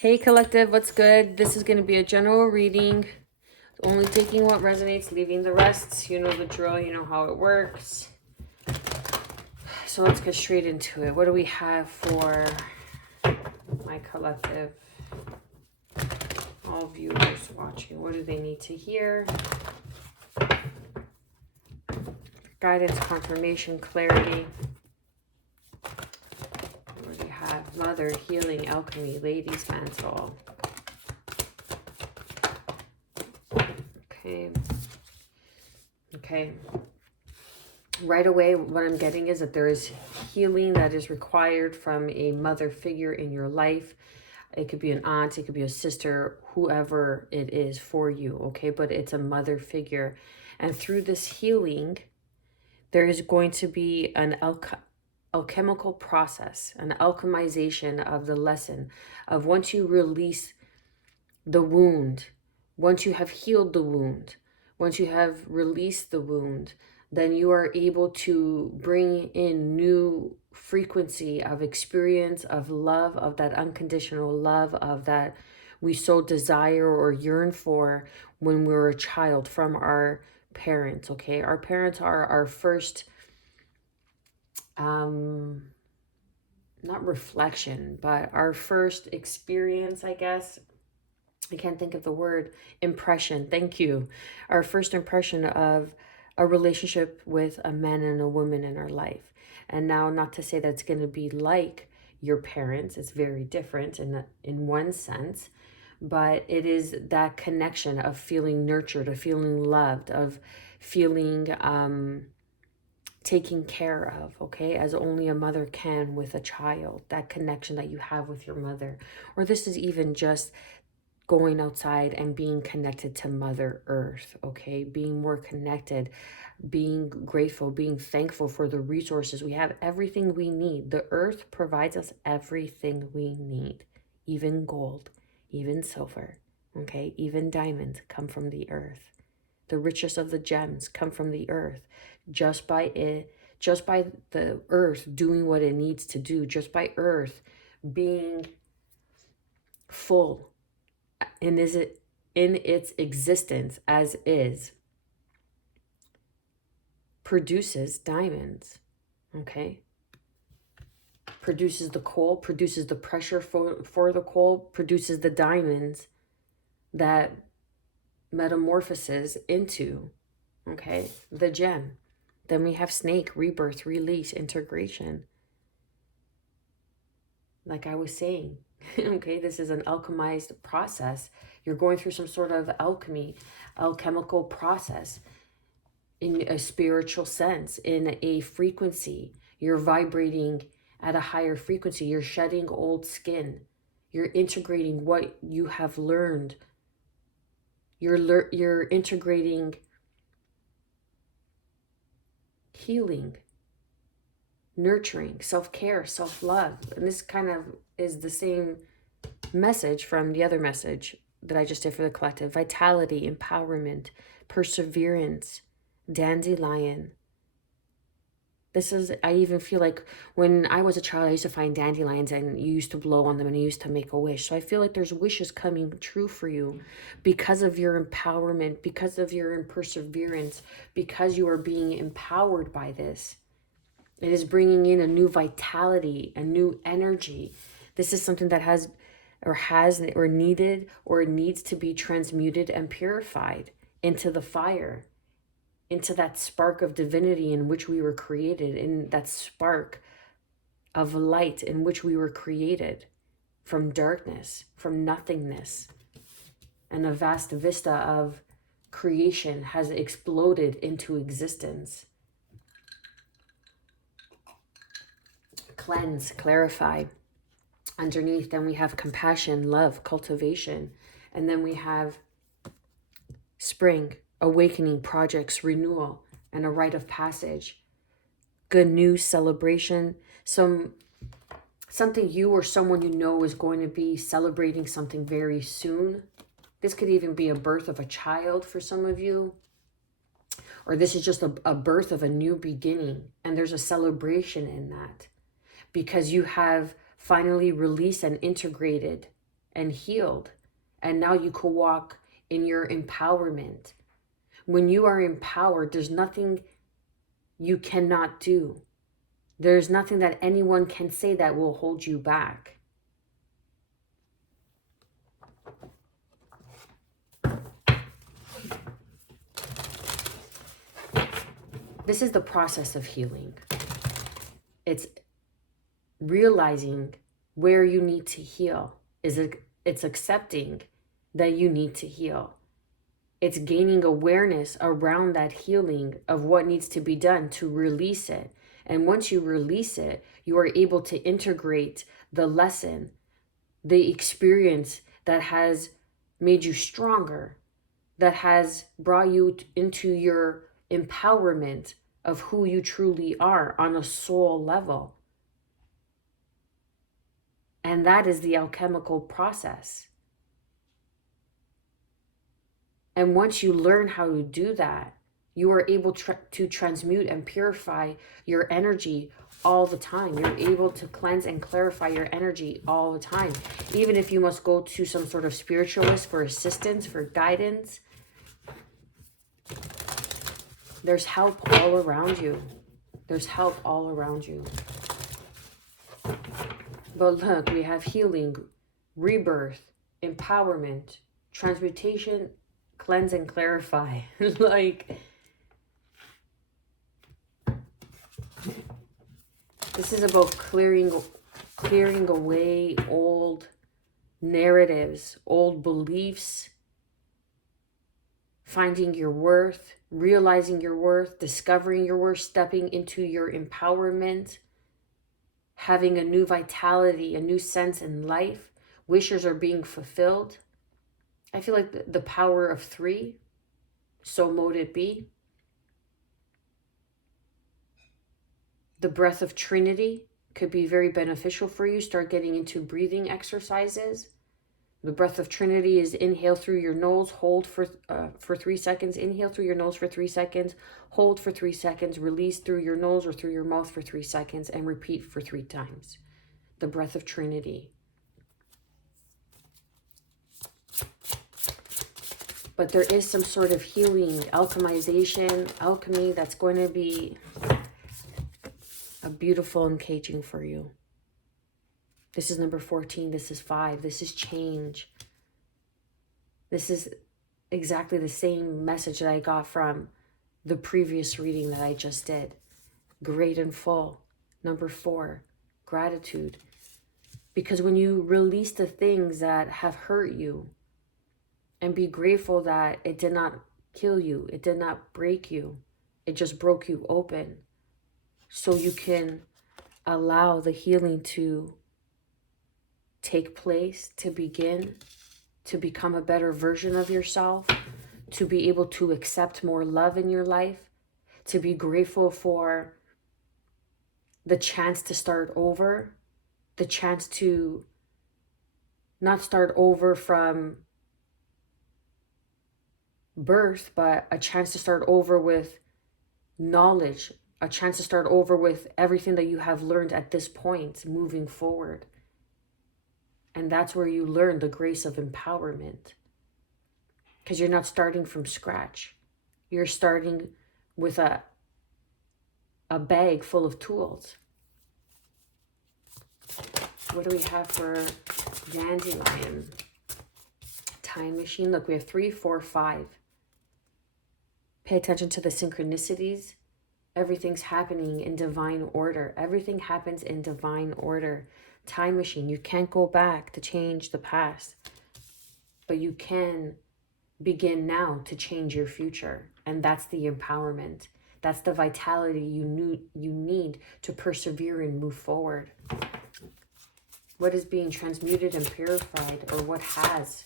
Hey collective, what's good? This is going to be a general reading, only taking what resonates, leaving the rest. You know the drill, you know how it works. So let's get straight into it. What do we have for my collective? All viewers watching, what do they need to hear? Guidance, confirmation, clarity. What do we have? Mother, healing, alchemy, lady's mantle. Okay. Right away, what I'm getting is that there is healing that is required from a mother figure in your life. It could be an aunt, it could be a sister, whoever it is for you, okay? But it's a mother figure. And through this healing, there is going to be an alchemical process, an alchemization of the lesson of once you release the wound, once you have healed the wound, once you have released the wound, then you are able to bring in new frequency of experience, of love, of that unconditional love, of that we so desire or yearn for when we were a child from our parents, okay? Our parents are our first, not reflection, but our first experience, I guess. I can't think of the word, impression. Thank you. Our first impression of a relationship with a man and a woman in our life. And now, not to say that it's going to be like your parents, it's very different in one sense, but it is that connection of feeling nurtured, of feeling loved, of feeling taken care of, okay, as only a mother can with a child, that connection that you have with your mother. Or this is even just going outside and being connected to Mother Earth, okay? Being more connected, being grateful, being thankful for the resources. We have everything we need. The earth provides us everything we need, even gold, even silver, okay? Even diamonds come from the earth. The richest of the gems come from the earth. Just by the earth doing what it needs to do, just by earth being full in its existence as is, produces diamonds, okay? Produces the coal, produces the pressure for the coal, produces the diamonds that metamorphoses into, okay, the gem. Then we have snake, rebirth, release, integration. Like I was saying, okay, this is an alchemized process. You're going through some sort of alchemical process in a spiritual sense, in a frequency. You're vibrating at a higher frequency. You're shedding old skin. You're integrating what you have learned. You're integrating healing, nurturing, self-care, self-love. And this kind of is the same message from the other message that I just did for the collective. Vitality, empowerment, perseverance, dandelion. This is, I even feel like when I was a child, I used to find dandelions and you used to blow on them and you used to make a wish. So I feel like there's wishes coming true for you because of your empowerment, because of your perseverance, because you are being empowered by this. It is bringing in a new vitality, a new energy. This is something that has needed or needs to be transmuted and purified into the fire, into that spark of divinity in which we were created, in that spark of light in which we were created from darkness, from nothingness. And a vast vista of creation has exploded into existence. Cleanse, clarify. Underneath, then we have compassion, love, cultivation. And then we have spring, awakening, projects, renewal, and a rite of passage. Good news, celebration, something you or someone you know is going to be celebrating something very soon. This could even be a birth of a child for some of you. Or this is just a birth of a new beginning. And there's a celebration in that because you have finally released and integrated and healed. And now you can walk in your empowerment. When you are empowered, there's nothing you cannot do. There's nothing that anyone can say that will hold you back. This is the process of healing. It's realizing where you need to heal. It's accepting that you need to heal. It's gaining awareness around that healing of what needs to be done to release it. And once you release it, you are able to integrate the lesson, the experience that has made you stronger, that has brought you into your empowerment of who you truly are on a soul level. And that is the alchemical process. And once you learn how to do that, you are able to transmute and purify your energy all the time. You're able to cleanse and clarify your energy all the time. Even if you must go to some sort of spiritualist for assistance, for guidance, there's help all around you. There's help all around you. But look, we have healing, rebirth, empowerment, transmutation, cleanse and clarify. Like, this is about clearing away old narratives, old beliefs, finding your worth, realizing your worth, discovering your worth, stepping into your empowerment, having a new vitality, a new sense in life. Wishes are being fulfilled. I feel like the power of 3, so mote it be. The breath of Trinity could be very beneficial for you. Start getting into breathing exercises. The breath of Trinity is inhale through your nose, hold for 3 seconds, inhale through your nose for 3 seconds, hold for 3 seconds, release through your nose or through your mouth for 3 seconds, and repeat for 3 times. The breath of Trinity. But there is some sort of healing, alchemy that's going to be a beautiful encaging for you. This is number 14. This is 5. This is change. This is exactly the same message that I got from the previous reading that I just did. Great and full. Number 4, gratitude. Because when you release the things that have hurt you, and be grateful that it did not kill you, it did not break you, it just broke you open, so you can allow the healing to take place, to begin, to become a better version of yourself, to be able to accept more love in your life, to be grateful for the chance to start over, the chance to not start over from birth, but a chance to start over with knowledge, a chance to start over with everything that you have learned at this point moving forward. And that's where you learn the grace of empowerment, because you're not starting from scratch. You're starting with a bag full of tools. What do we have for dandelion? Time machine. Look, we have 3, 4, 5. Pay attention to the synchronicities. Everything's happening in divine order. Everything happens in divine order. Time machine. You can't go back to change the past, but you can begin now to change your future. And that's the empowerment. That's the vitality you need to persevere and move forward. What is being transmuted and purified, or what has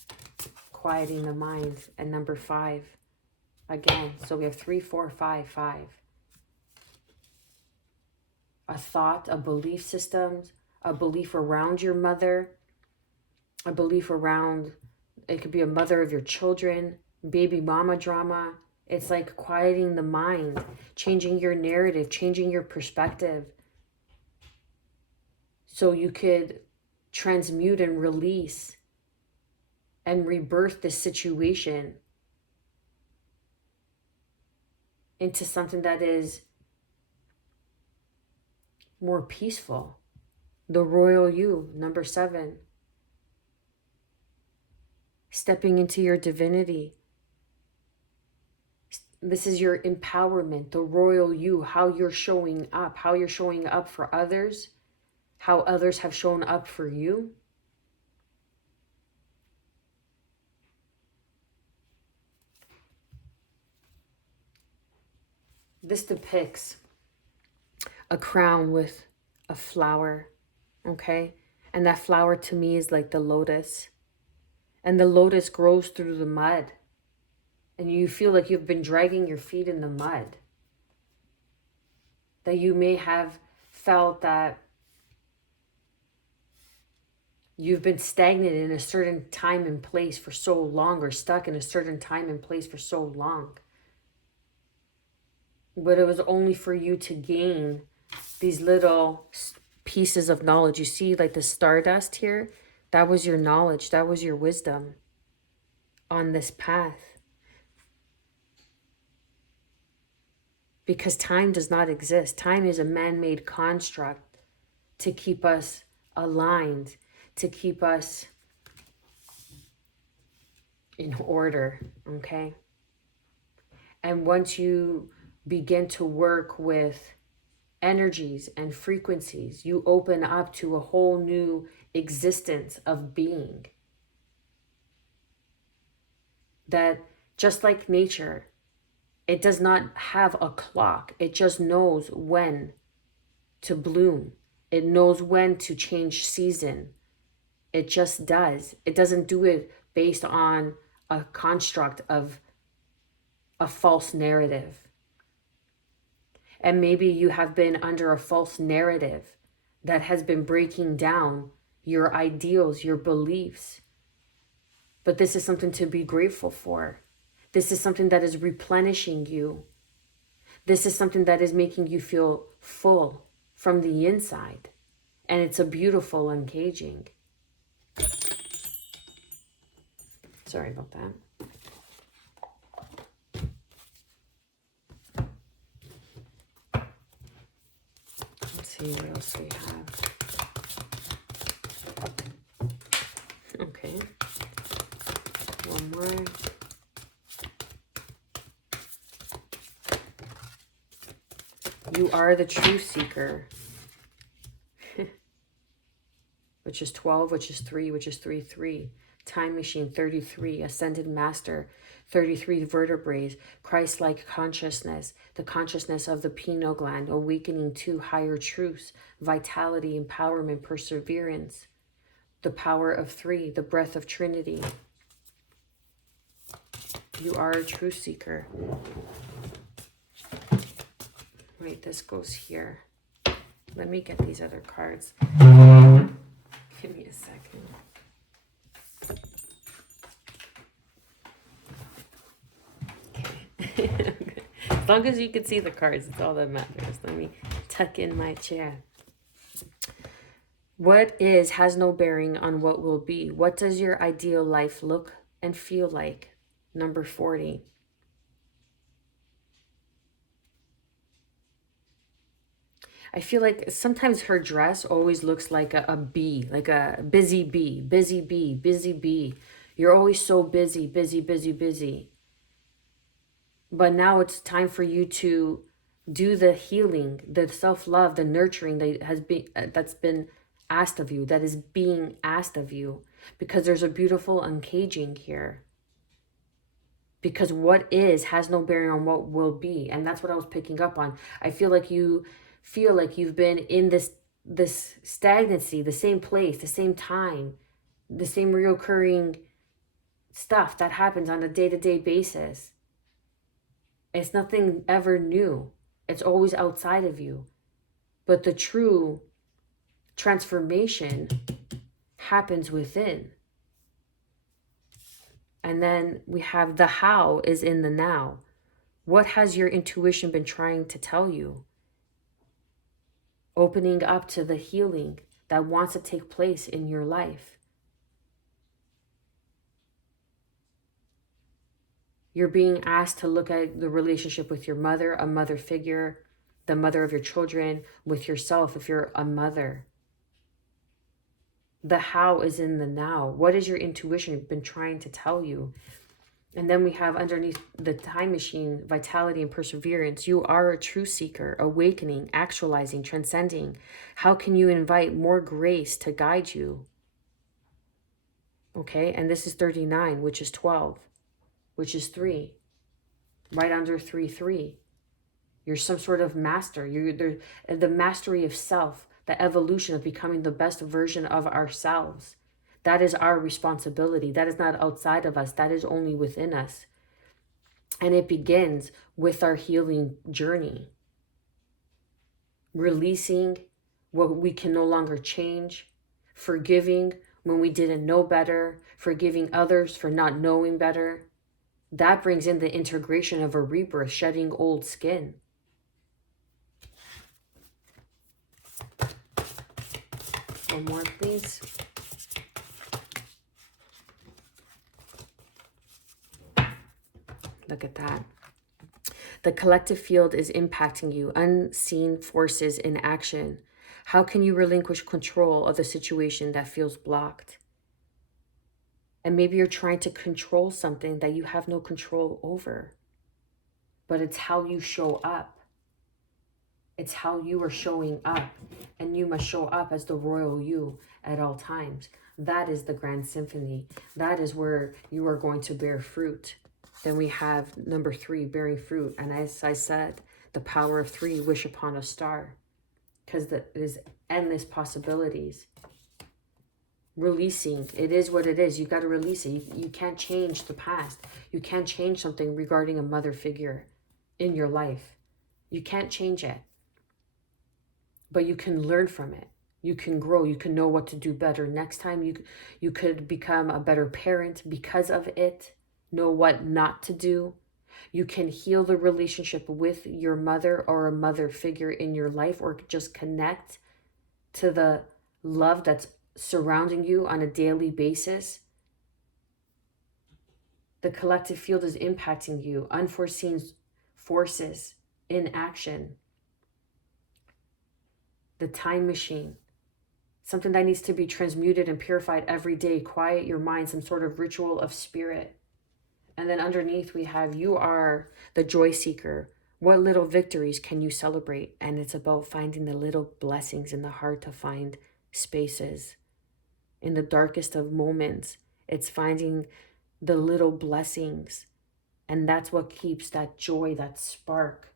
quieting the mind? And number 5. Again, so we have 3, 4, 5, 5. A thought, a belief system, a belief around your mother, a belief around, it could be a mother of your children, baby mama drama. It's like quieting the mind, changing your narrative, changing your perspective, so you could transmute and release and rebirth this situation into something that is more peaceful. The royal you, number 7. Stepping into your divinity. This is your empowerment, the royal you, how you're showing up for others, how others have shown up for you. This depicts a crown with a flower, okay? And that flower to me is like the lotus. And the lotus grows through the mud. And you feel like you've been dragging your feet in the mud. That you may have felt that you've been stagnant in a certain time and place for so long, or stuck in a certain time and place for so long. But it was only for you to gain these little pieces of knowledge. You see like the stardust here? That was your knowledge. That was your wisdom on this path. Because time does not exist. Time is a man-made construct to keep us aligned, to keep us in order, okay? And once you begin to work with energies and frequencies, you open up to a whole new existence of being. That just like nature, it does not have a clock. It just knows when to bloom. It knows when to change season. It just does. It doesn't do it based on a construct of a false narrative. And maybe you have been under a false narrative that has been breaking down your ideals, your beliefs. But this is something to be grateful for. This is something that is replenishing you. This is something that is making you feel full from the inside. And it's a beautiful uncaging. Sorry about that. Let's see what else we have. Okay. One more. You are the truth seeker. Which is 12, which is 3, which is 3, 3. Time machine, 33. Ascended master, 33 vertebrae. Christ-like consciousness. The consciousness of the pineal gland. Awakening to higher truths. Vitality, empowerment, perseverance. The power of 3. The breath of Trinity. You are a truth seeker. Wait, this goes here. Let me get these other cards. Give me a second. Okay. As long as you can see the cards, it's all that matters. Let me tuck in my chair. What is has no bearing on what will be. What does your ideal life look and feel like? Number 40. I feel like sometimes her dress always looks like a bee, like a busy bee, busy bee, busy bee. You're always so busy, busy, busy, busy. But now it's time for you to do the healing, the self-love, the nurturing that's been asked of you, that is being asked of you, because there's a beautiful uncaging here. Because what is has no bearing on what will be. And that's what I was picking up on. I feel like you've been in this stagnancy, the same place, the same time, the same reoccurring stuff that happens on a day-to-day basis. It's nothing ever new. It's always outside of you. But the true transformation happens within. And then we have the how is in the now. What has your intuition been trying to tell you? Opening up to the healing that wants to take place in your life. You're being asked to look at the relationship with your mother, a mother figure, the mother of your children, with yourself if you're a mother. The how is in the now. What is your intuition been trying to tell you? And then we have underneath the time machine, vitality and perseverance. You are a true seeker, awakening, actualizing, transcending. How can you invite more grace to guide you? Okay, and this is 39, which is 12, which is 3, right under 3, 3. You're some sort of master. You're the mastery of self, the evolution of becoming the best version of ourselves. That is our responsibility. That is not outside of us. That is only within us. And it begins with our healing journey. Releasing what we can no longer change. Forgiving when we didn't know better. Forgiving others for not knowing better. That brings in the integration of a rebirth, shedding old skin. One more, please. Look at that. The collective field is impacting you, unseen forces in action. How can you relinquish control of the situation that feels blocked? And maybe you're trying to control something that you have no control over. But it's how you show up. It's how you are showing up. And you must show up as the royal you at all times. That is the grand symphony. That is where you are going to bear fruit. Then we have number 3, bearing fruit. And as I said, the power of 3, wish upon a star. Because there's endless possibilities. Releasing. It is what it is. You got to release it. You can't change the past. You can't change something regarding a mother figure in your life. You can't change it. But you can learn from it. You can grow. You can know what to do better. Next time you could become a better parent because of it. Know what not to do. You can heal the relationship with your mother or a mother figure in your life, or just connect to the love that's surrounding you on a daily basis. The collective field is impacting you. Unforeseen forces in action. The time machine. Something that needs to be transmuted and purified every day. Quiet your mind, some sort of ritual of spirit. And then underneath we have, you are the joy seeker. What little victories can you celebrate? And it's about finding the little blessings in the heart to find spaces. In the darkest of moments, it's finding the little blessings. And that's what keeps that joy, that spark,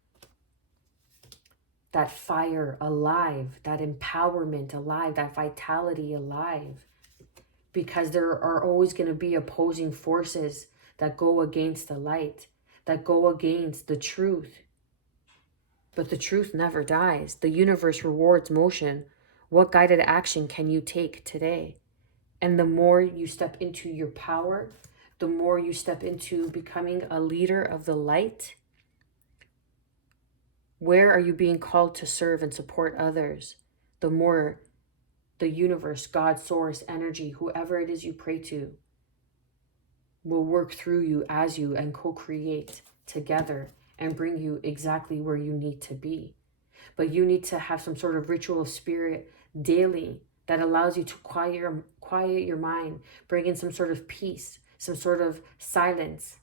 that fire alive, that empowerment alive, that vitality alive. Because there are always going to be opposing forces that go against the light, that go against the truth. But the truth never dies. The universe rewards motion. What guided action can you take today? And the more you step into your power, the more you step into becoming a leader of the light. Where are you being called to serve and support others? The more the universe, God, source, energy, whoever it is you pray to, will work through you as you and co-create together and bring you exactly where you need to be. But you need to have some sort of ritual of spirit daily that allows you to quiet your mind, bring in some sort of peace, some sort of silence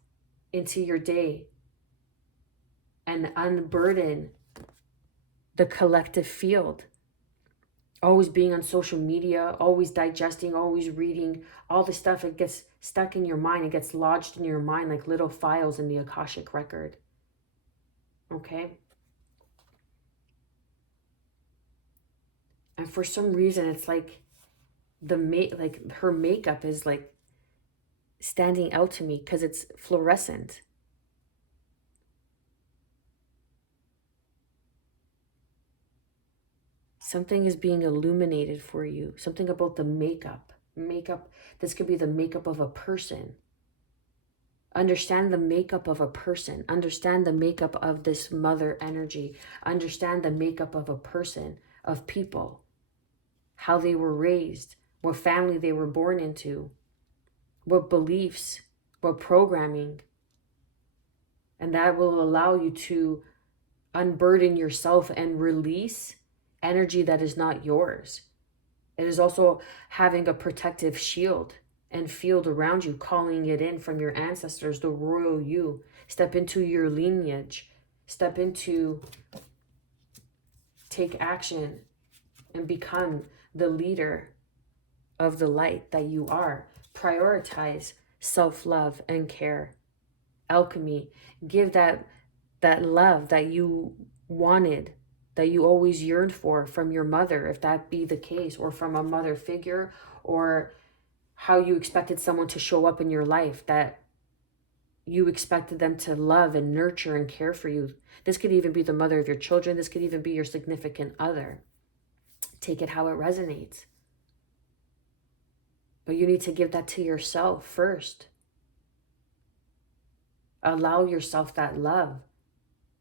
into your day, and unburden the collective field. Always being on social media, always digesting, always reading, all the stuff, it gets stuck in your mind. It gets lodged in your mind like little files in the Akashic record. Okay? And for some reason, it's like her makeup is like standing out to me because it's fluorescent. Something is being illuminated for you. Something about the makeup. Makeup, this could be the makeup of a person. Understand the makeup of a person. Understand the makeup of this mother energy. Understand the makeup of a person, of people. How they were raised. What family they were born into. What beliefs. What programming. And that will allow you to unburden yourself and release energy that is not yours. It is also having a protective shield and field around you, calling it in from your ancestors, the royal you. Step into your lineage. Step into, take action and become the leader of the light that you are. Prioritize self-love and care. Alchemy. Give that love that you wanted, that you always yearned for from your mother, if that be the case, or from a mother figure, or how you expected someone to show up in your life, that you expected them to love and nurture and care for you. This could even be the mother of your children. This could even be your significant other. Take it how it resonates. But you need to give that to yourself first. Allow yourself that love,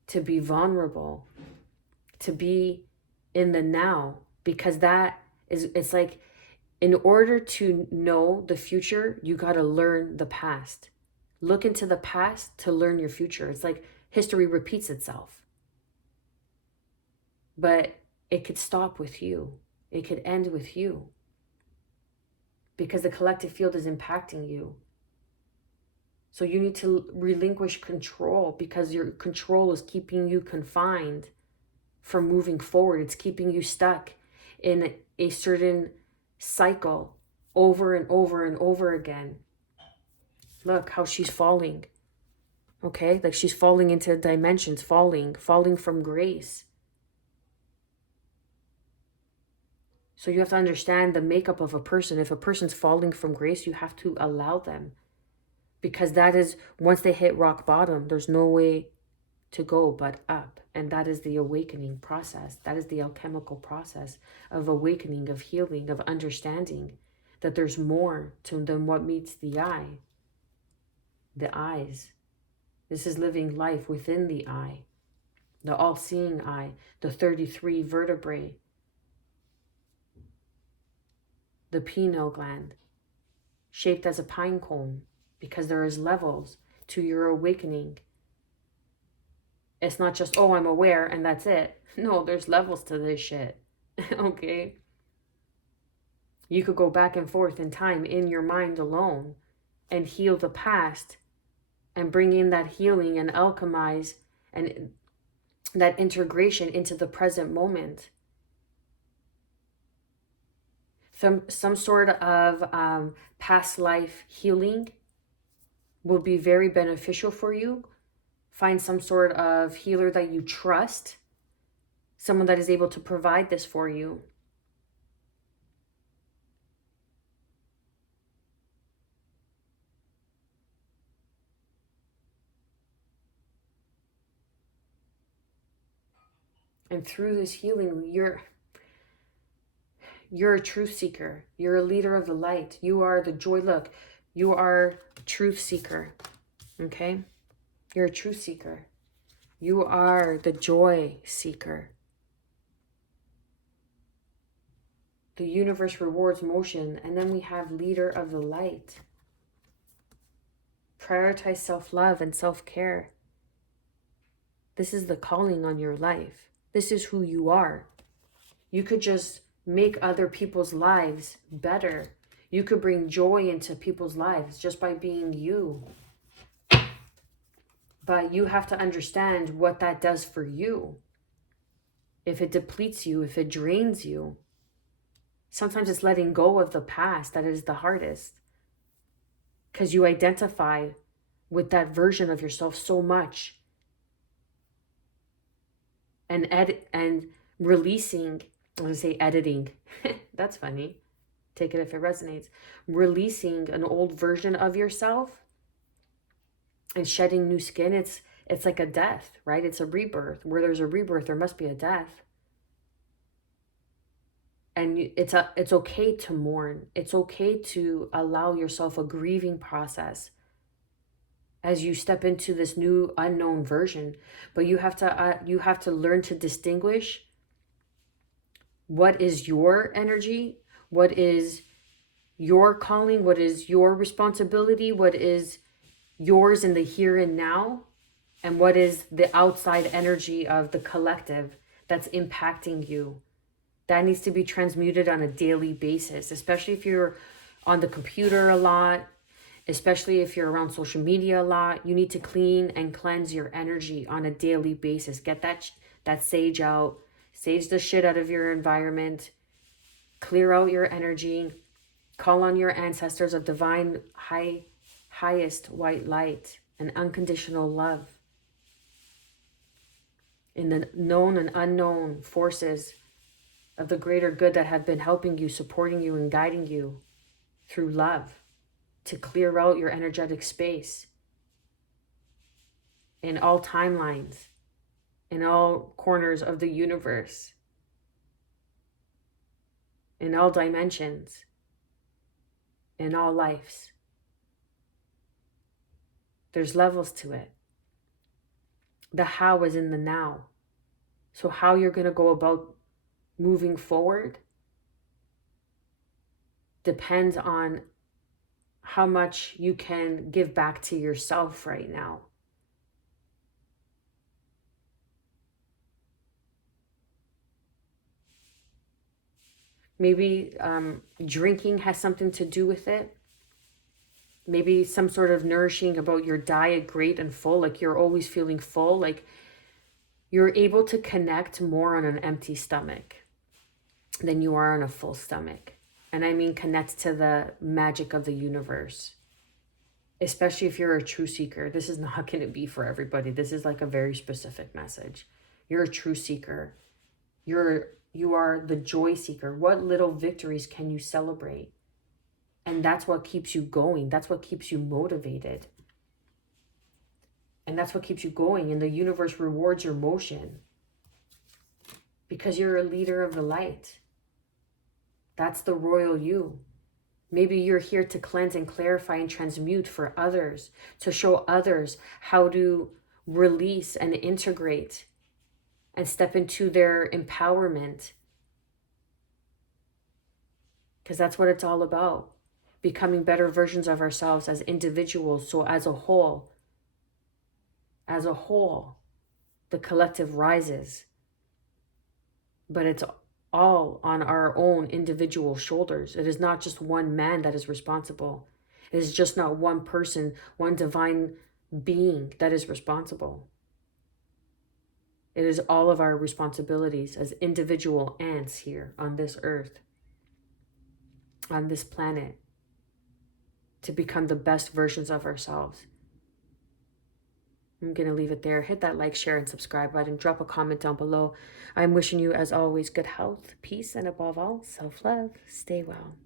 to be vulnerable, to be in the now, because that is, it's like, in order to know the future, you got to learn the past. Look into the past to learn your future. It's like history repeats itself. But it could stop with you. It could end with you. Because the collective field is impacting you. So you need to relinquish control, because your control is keeping you confined from moving forward. It's keeping you stuck in a certain cycle over and over and over again. Look how she's falling. Okay? Like she's falling into dimensions, falling from grace. So you have to understand the makeup of a person. If a person's falling from grace, you have to allow them. Because that is, once they hit rock bottom, there's no way to go but up. And that is the awakening process. That is the alchemical process of awakening, of healing, of understanding that there's more than what meets the eye. The eyes. This is living life within the eye. The all-seeing eye. The 33 vertebrae. The pineal gland. Shaped as a pine cone. Because there is levels to your awakening. It's not just, oh, I'm aware and that's it. No, there's levels to this shit. Okay? You could go back and forth in time in your mind alone and heal the past and bring in that healing and alchemize and that integration into the present moment. Some sort of past life healing will be very beneficial for you. Find some sort of healer that you trust, someone that is able to provide this for you. And through this healing, you're a truth seeker. You're a leader of the light. You are the joy. Look, you are a truth seeker. Okay? You're a truth seeker. You are the joy seeker. The universe rewards motion. And then we have leader of the light. Prioritize self-love and self-care. This is the calling on your life. This is who you are. You could just make other people's lives better. You could bring joy into people's lives just by being you. But you have to understand what that does for you. If it depletes you, if it drains you. Sometimes it's letting go of the past that is the hardest. Because you identify with that version of yourself so much. And releasing, I'm going to say editing. That's funny. Take it if it resonates. Releasing an old version of yourself and shedding new skin, it's like a death, right? It's a rebirth. Where there's a rebirth, there must be a death. And it's okay to mourn. It's okay to allow yourself a grieving process as you step into this new unknown version. But you have to learn to distinguish what is your energy, what is your calling, what is your responsibility, what is yours in the here and now, And what is the outside energy of the collective that's impacting you? That needs to be transmuted on a daily basis, especially if you're on the computer a lot, especially if you're around social media a lot. You need to clean and cleanse your energy on a daily basis. Get that sage out, sage the shit out of your environment, clear out your energy, call on your ancestors of divine highest white light and unconditional love in the known and unknown forces of the greater good that have been helping you, supporting you, and guiding you through love to clear out your energetic space in all timelines, in all corners of the universe, in all dimensions, in all lives. There's levels to it. The how is in the now. So how you're going to go about moving forward depends on how much you can give back to yourself right now. Maybe drinking has something to do with it. Maybe some sort of nourishing about your diet, great and full, like you're always feeling full, like you're able to connect more on an empty stomach than you are on a full stomach. And I mean connect to the magic of the universe. Especially if you're a true seeker. This is not going to be for everybody. This is like a very specific message. You're a true seeker. You are the joy seeker. What little victories can you celebrate? And that's what keeps you going. That's what keeps you motivated. And that's what keeps you going. And the universe rewards your motion because you're a leader of the light. That's the royal you. Maybe you're here to cleanse and clarify and transmute for others, to show others how to release and integrate and step into their empowerment. Because that's what it's all about. Becoming better versions of ourselves as individuals. So as a whole, the collective rises. But it's all on our own individual shoulders. It is not just one man that is responsible. It is just not one person, one divine being that is responsible. It is all of our responsibilities as individual ants here on this earth, on this planet, to become the best versions of ourselves. I'm going to leave it there. Hit that like, share, and subscribe button. Drop a comment down below. I'm wishing you, as always, good health, peace, and above all, self-love. Stay well.